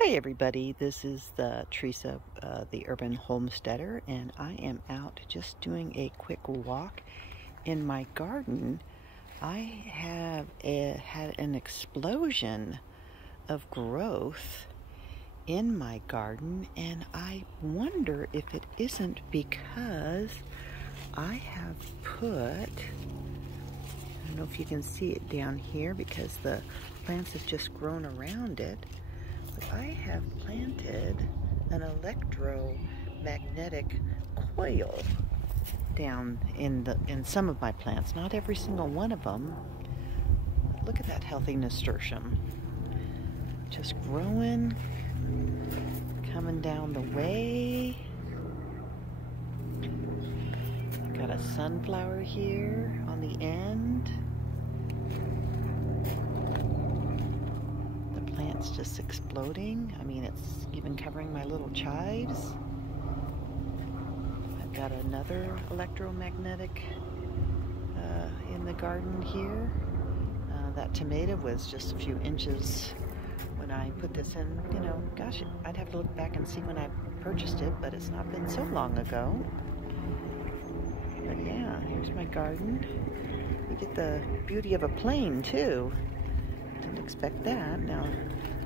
Hey everybody, this is Teresa, the Urban Homesteader, and I am out just doing a quick walk in my garden. I have had an explosion of growth in my garden, and I wonder if it isn't because I have put, I don't know if you can see it down here because the plants have just grown around it. I have planted an electromagnetic coil down in some of my plants. Not every single one of them. But look at that healthy nasturtium. Just growing, coming down the way. Got a sunflower here on the end. It's just exploding. I mean, it's even covering my little chives. I've got another electromagnetic in the garden here. That tomato was just a few inches when I put this in. You know, gosh, I'd have to look back and see when I purchased it, but it's not been so long ago. But yeah, here's my garden. You get the beauty of a plain too. Didn't expect that. Now,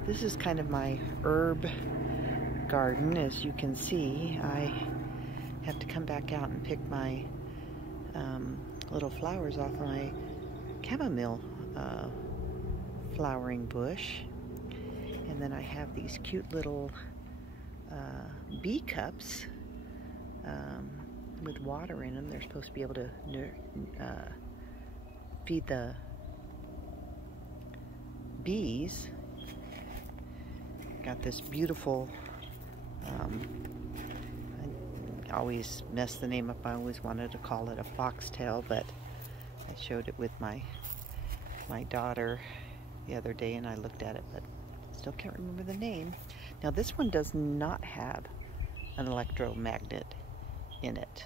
this is kind of my herb garden. As you can see, I have to come back out and pick my little flowers off my chamomile flowering bush. And then I have these cute little bee cups with water in them. They're supposed to be able to feed the bees. Got this beautiful, I always mess the name up. I always wanted to call it a foxtail, but I showed it with my daughter the other day and I looked at it, but still can't remember the name. Now this one does not have an electromagnet in it.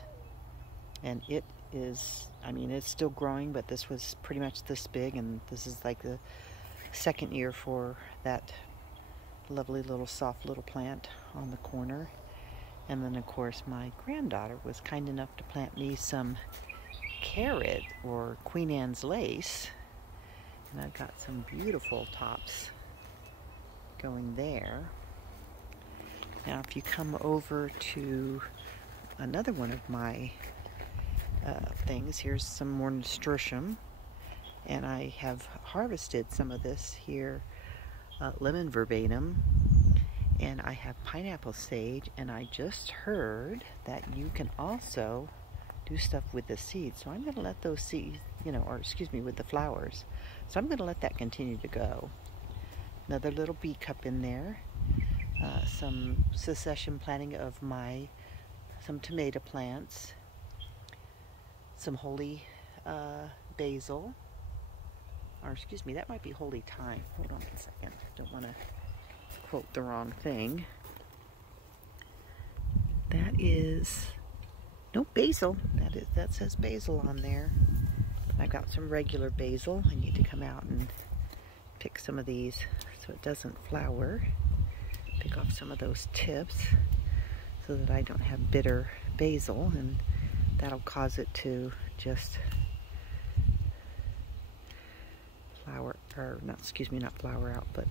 And it is, I mean, it's still growing, but this was pretty much this big, and this is like the second year for that lovely little soft little plant on the corner. And then of course my granddaughter was kind enough to plant me some carrot or Queen Anne's lace, and I've got some beautiful tops going there. Now if you come over to another one of my things, here's some more nasturtium. And I have harvested some of this here, lemon verbatim, and I have pineapple sage, and I just heard that you can also do stuff with the seeds. So I'm going to let those seeds, or excuse me, with the flowers. So I'm going to let that continue to go. Another little bee cup in there, some succession planting of some tomato plants, some holy basil. Or excuse me, that might be holy thyme. Hold on a second. Don't want to quote the wrong thing. That is basil. That says basil on there. I've got some regular basil. I need to come out and pick some of these so it doesn't flower. Pick off some of those tips so that I don't have bitter basil, and that'll cause it to just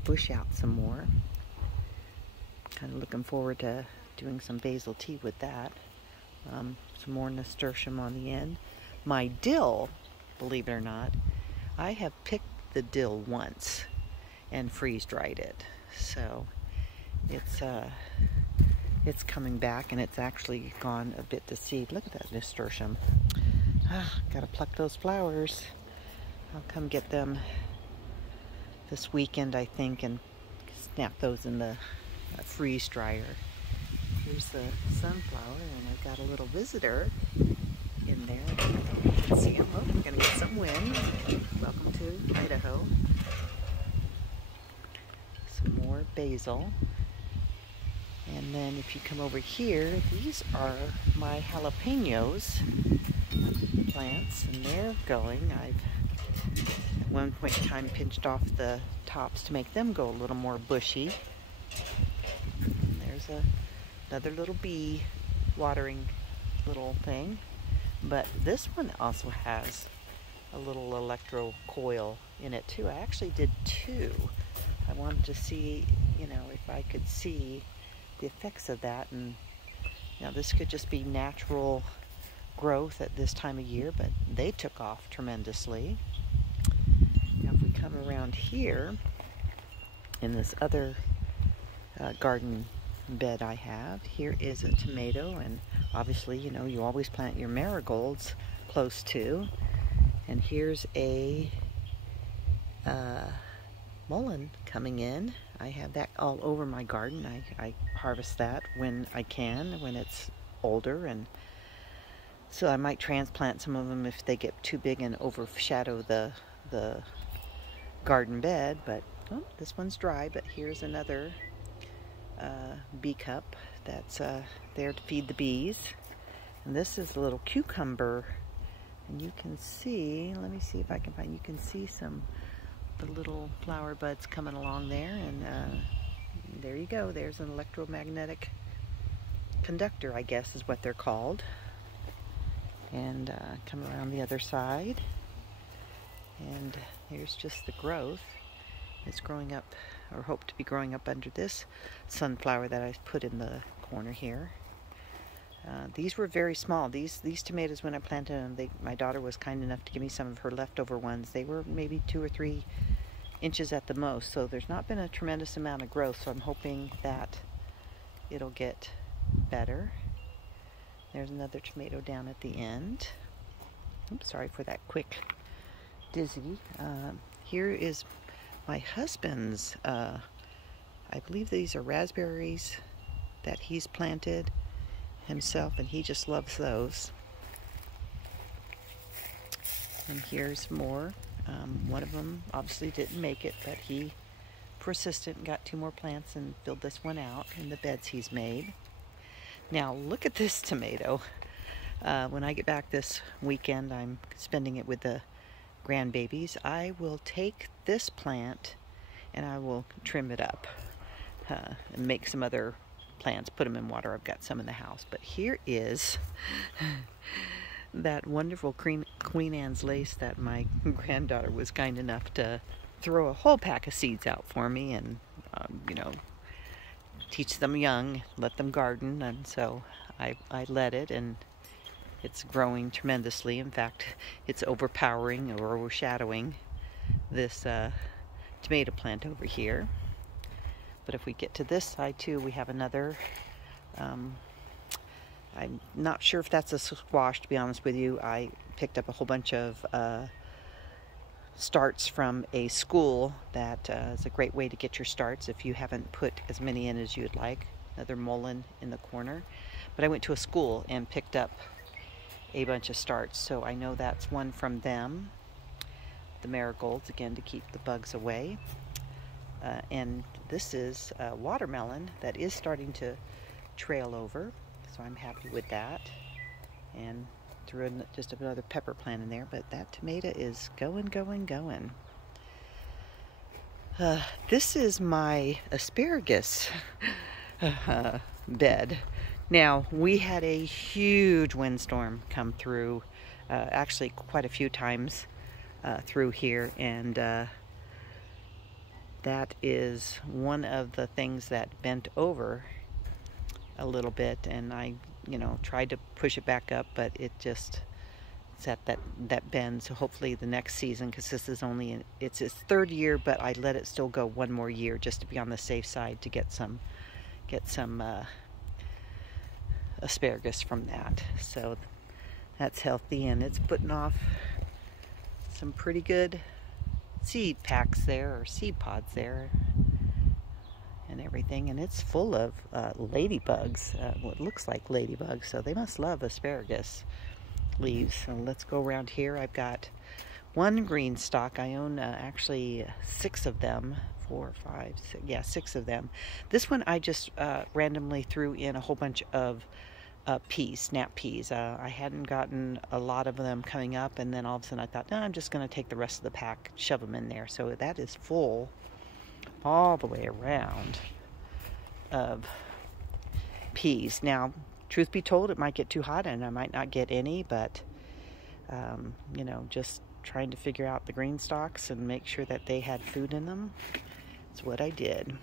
bush out some more. Kind of looking forward to doing some basil tea with that. Some more nasturtium on the end. My dill, believe it or not, I have picked the dill once and freeze dried it. So it's coming back, and it's actually gone a bit to seed. Look at that nasturtium. Gotta pluck those flowers. I'll come get them this weekend, I think, and snap those in the freeze dryer. Here's the sunflower, and I've got a little visitor in there. You can see him. Oh, we're going to get some wind. Welcome to Idaho. Some more basil. And then if you come over here, these are my jalapenos plants, and they're going. I've at one point in time pinched off the tops to make them go a little more bushy. there's another little bee watering little thing. But this one also has a little electro coil in it too. I actually did two. I wanted to see, if I could see the effects of that. And this could just be natural growth at this time of year, but they took off tremendously. Now if we come around here in this other garden bed I have, here is a tomato, and obviously you always plant your marigolds close to. And here's a mullein coming in. I have that all over my garden. I harvest that when I can, when it's older, and so I might transplant some of them if they get too big and overshadow the garden bed. But this one's dry. But here's another bee cup that's there to feed the bees. And this is a little cucumber, and you can see, let me see if I can find, you can see the little flower buds coming along there, and there you go. There's an electromagnetic conductor, I guess is what they're called. And come around the other side, and there's just the growth. It's growing up, or hope to be growing up, under this sunflower that I put in the corner here. These were very small. These tomatoes, when I planted them, my daughter was kind enough to give me some of her leftover ones. They were maybe 2 or 3 inches at the most, so there's not been a tremendous amount of growth, so I'm hoping that it'll get better. There's another tomato down at the end. Oops, sorry for that quick dizzy. Here is my husband's, I believe these are raspberries that he's planted himself, and he just loves those. And here's more. One of them obviously didn't make it, but he persisted and got 2 more plants and filled this one out in the beds he's made. Now look at this tomato. When I get back this weekend, I'm spending it with the grandbabies. I will take this plant and I will trim it up and make some other plants, put them in water. I've got some in the house. But here is that wonderful Queen Anne's lace that my granddaughter was kind enough to throw a whole pack of seeds out for me, and teach them young, let them garden. And so I let it, and it's growing tremendously. In fact, it's overpowering or overshadowing this tomato plant over here. But if we get to this side too, we have another, I'm not sure if that's a squash, to be honest with you. I picked up a whole bunch of starts from a school that is a great way to get your starts if you haven't put as many in as you'd like. Another mullein in the corner. But I went to a school and picked up a bunch of starts, so I know that's one from them. The marigolds, again, to keep the bugs away. And this is a watermelon that is starting to trail over, so I'm happy with that. And threw in just another pepper plant in there, but that tomato is going. This is my asparagus bed. Now, we had a huge windstorm come through, actually quite a few times through here, and that is one of the things that bent over a little bit, and I tried to push it back up, but it just set that bend. So hopefully the next season, because this is only it's its 3rd year, but I let it still go 1 more year just to be on the safe side, to get some asparagus from that. So that's healthy, and it's putting off some pretty good seed packs there, or seed pods there, and everything. And it's full of ladybugs, what looks like ladybugs, so they must love asparagus leaves. So let's go around here. I've got 1 green stalk. I own actually 6 of them. 4, 5, 6, yeah, 6 of them. This one I just randomly threw in a whole bunch of peas, snap peas. I hadn't gotten a lot of them coming up, and then all of a sudden I thought, no, I'm just going to take the rest of the pack, shove them in there. So that is full all the way around of peas. Now, truth be told, it might get too hot and I might not get any, but you know, just trying to figure out the green stalks and make sure that they had food in them. That's what I did.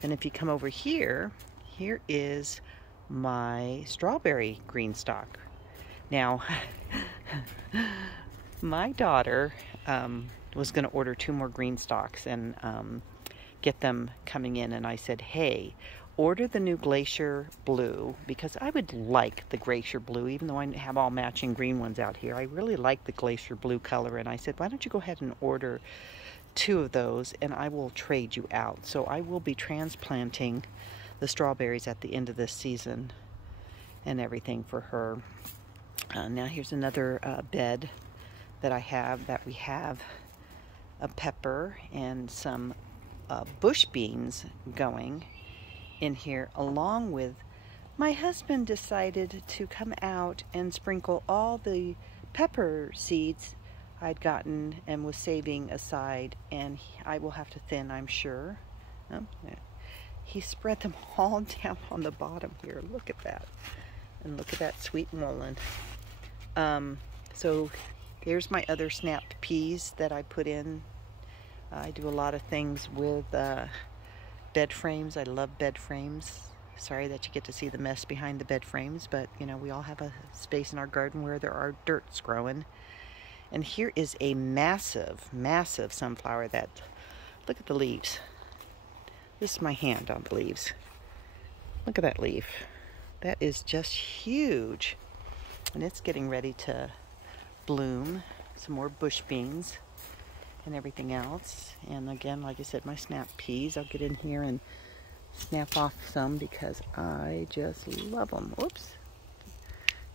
Then if you come over here, here is my strawberry green stalk. Now, my daughter was going to order 2 more green stalks and get them coming in, and I said, hey, order the new Glacier Blue, because I would like the Glacier Blue, even though I have all matching green ones out here. I really like the Glacier Blue color, and I said, why don't you go ahead and order 2 of those, and I will trade you out. So I will be transplanting the strawberries at the end of this season and everything for her. Now here's another bed that I have, that we have a pepper and some bush beans going in here, along with my husband decided to come out and sprinkle all the pepper seeds I'd gotten and was saving aside, and I will have to thin, I'm sure. He spread them all down on the bottom here. Look at that. And look at that sweet mullein. So here's my other snapped peas that I put in. I do a lot of things with bed frames. I love bed frames. Sorry that you get to see the mess behind the bed frames, but you know, we all have a space in our garden where there are dirts growing. And here is a massive, massive sunflower that, look at the leaves. This is my hand on the leaves. Look at that leaf. That is just huge. And it's getting ready to bloom. Some more bush beans and everything else. And again, like I said, my snap peas. I'll get in here and snap off some because I just love them. Oops.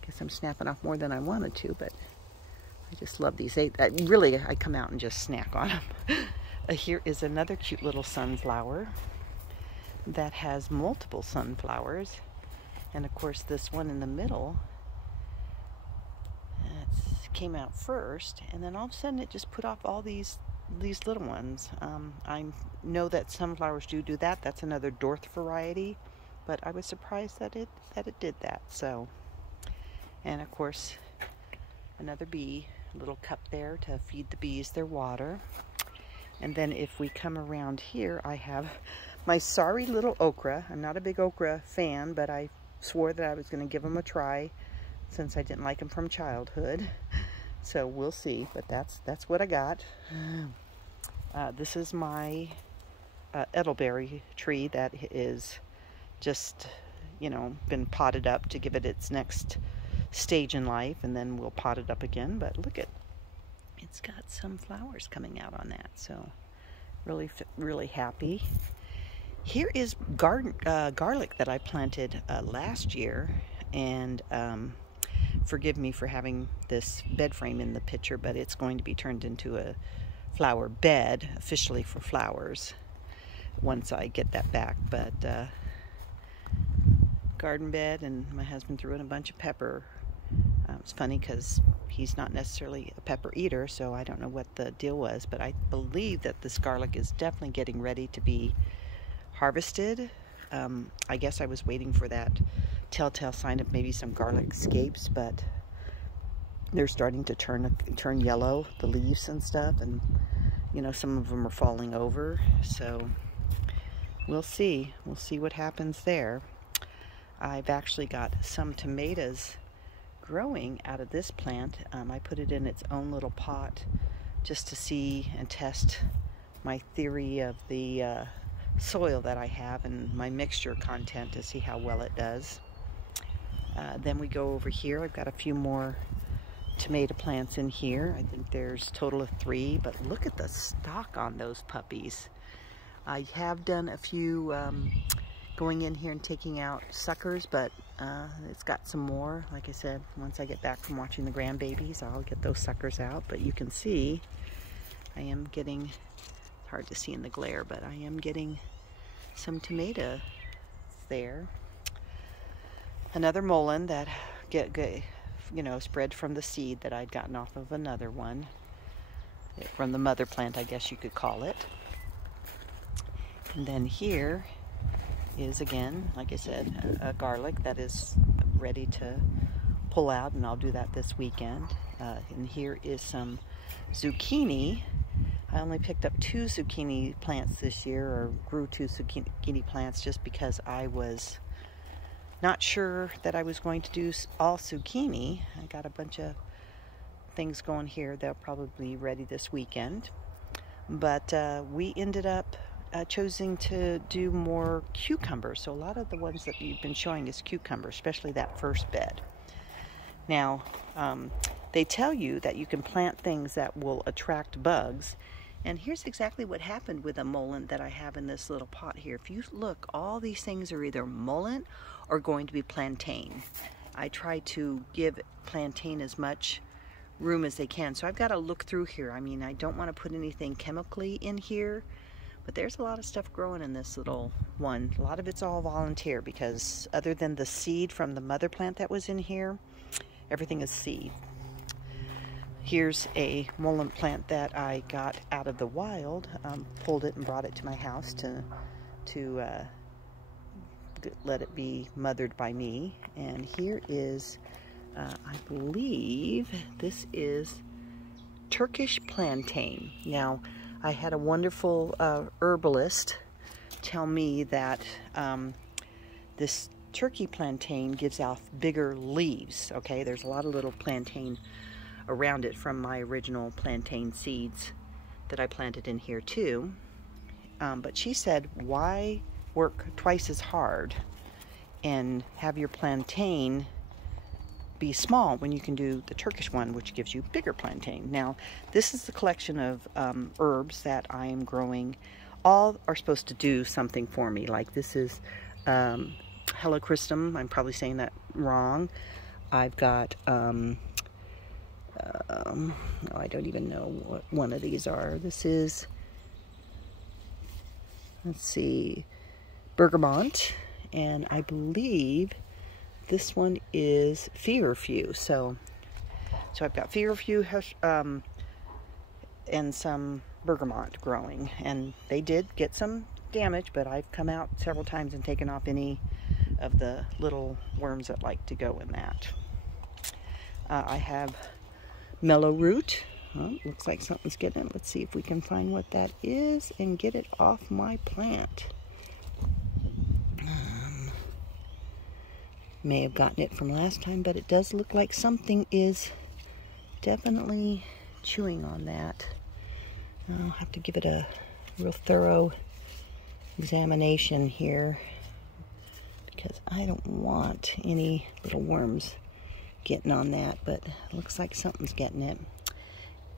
Guess I'm snapping off more than I wanted to, but I just love these. I come out and just snack on them. Here is another cute little sunflower that has multiple sunflowers. And of course this one in the middle came out first, and then all of a sudden it just put off all these little ones. I know that sunflowers do that. That's another Dorth variety, but I was surprised that it did that. So, and of course another bee, little cup there to feed the bees their water. And then if we come around here, I have my sorry little okra. I'm not a big okra fan, but I swore that I was going to give them a try since I didn't like them from childhood. So we'll see, but that's what I got. This is my elderberry tree that is just, you know, been potted up to give it its next stage in life, and then we'll pot it up again. But look at, it's got some flowers coming out on that, so really happy. Here is garlic that I planted last year, and forgive me for having this bed frame in the picture, but it's going to be turned into a flower bed officially for flowers once I get that back. But garden bed, and my husband threw in a bunch of pepper. It's funny because he's not necessarily a pepper eater, so I don't know what the deal was, but I believe that this garlic is definitely getting ready to be harvested. I guess I was waiting for that telltale sign of maybe some garlic scapes, but they're starting to turn yellow, the leaves and stuff, and you know, some of them are falling over. So we'll see what happens there. I've actually got some tomatoes growing out of this plant. I put it in its own little pot just to see and test my theory of the soil that I have and my mixture content to see how well it does. Then we go over here. I've got a few more tomato plants in here. I think there's a total of 3, but look at the stalk on those puppies. I have done a few going in here and taking out suckers, but it's got some more. Like I said, once I get back from watching the grandbabies, I'll get those suckers out. But you can see I am getting, it's hard to see in the glare, but I am getting some tomato there. Another mullein that you know, spread from the seed that I'd gotten off of another one, from the mother plant, I guess you could call it. And then here is, again, like I said, a garlic that is ready to pull out, and I'll do that this weekend. And here is some zucchini. I only picked up 2 zucchini plants this year, or grew 2 zucchini plants, just because I was not sure that I was going to do all zucchini. I got a bunch of things going here. They'll probably be ready this weekend. But we ended up choosing to do more cucumbers. So a lot of the ones that you've been showing is cucumber, especially that first bed. Now, they tell you that you can plant things that will attract bugs. And here's exactly what happened with a mullein that I have in this little pot here. If you look, all these things are either mullein or going to be plantain. I try to give plantain as much room as they can. So I've got to look through here. I mean, I don't want to put anything chemically in here, but there's a lot of stuff growing in this little one. A lot of it's all volunteer, because other than the seed from the mother plant that was in here, everything is seed. Here's a mullein plant that I got out of the wild, pulled it and brought it to my house to let it be mothered by me. And here is, I believe this is Turkish plantain. Now, I had a wonderful herbalist tell me that this Turkey plantain gives off bigger leaves. Okay, there's a lot of little plantain around it from my original plantain seeds that I planted in here too. But she said, why work twice as hard and have your plantain be small when you can do the Turkish one, which gives you bigger plantain? Now, this is the collection of herbs that I am growing. All are supposed to do something for me. Like this is Helichrysum. I'm probably saying that wrong. I've got I don't even know what one of these are. This is, let's see, bergamot, and I believe this one is feverfew. So I've got feverfew and some bergamot growing, and they did get some damage, but I've come out several times and taken off any of the little worms that like to go in that. I have mellow root. Oh, looks like something's getting it. Let's see if we can find what that is and get it off my plant. May have gotten it from last time, but it does look like something is definitely chewing on that. I'll have to give it a real thorough examination here, because I don't want any little worms getting on that, but it looks like something's getting it.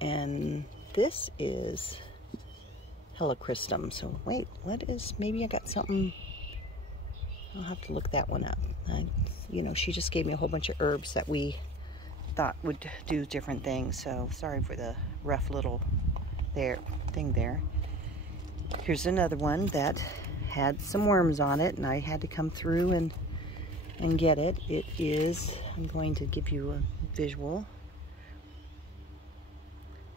And this is Helichrysum. So wait, what is, maybe I got something, I'll have to look that one up. You know, she just gave me a whole bunch of herbs that we thought would do different things, so sorry for the rough little thing there. Here's another one that had some worms on it, and I had to come through and get it. It is, I'm going to give you a visual,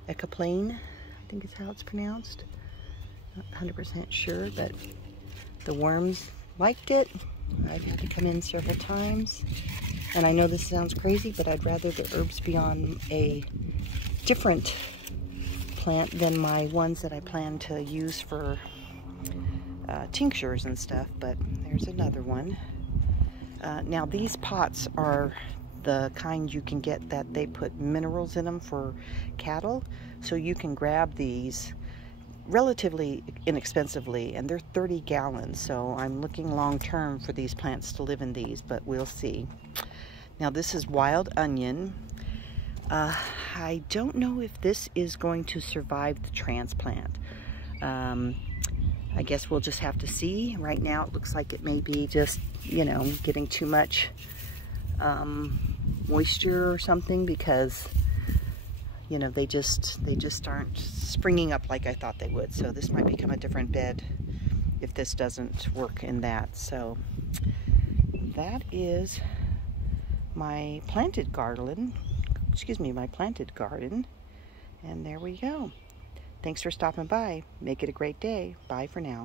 Eccoplane, I think is how it's pronounced. Not 100% sure, but the worms liked it. I've had to come in several times, and I know this sounds crazy, but I'd rather the herbs be on a different plant than my ones that I plan to use for tinctures and stuff. But there's another one. Now these pots are the kind you can get that they put minerals in them for cattle, so you can grab these relatively inexpensively, and they're 30 gallons, so I'm looking long term for these plants to live in these, but we'll see. Now this is wild onion. I don't know if this is going to survive the transplant. I guess we'll just have to see. Right now it looks like it may be just, you know, getting too much moisture or something, because you know, they just aren't springing up like I thought they would. So this might become a different bed if this doesn't work in that. So that is my planted garden. Excuse me, my planted garden. And there we go. Thanks for stopping by. Make it a great day. Bye for now.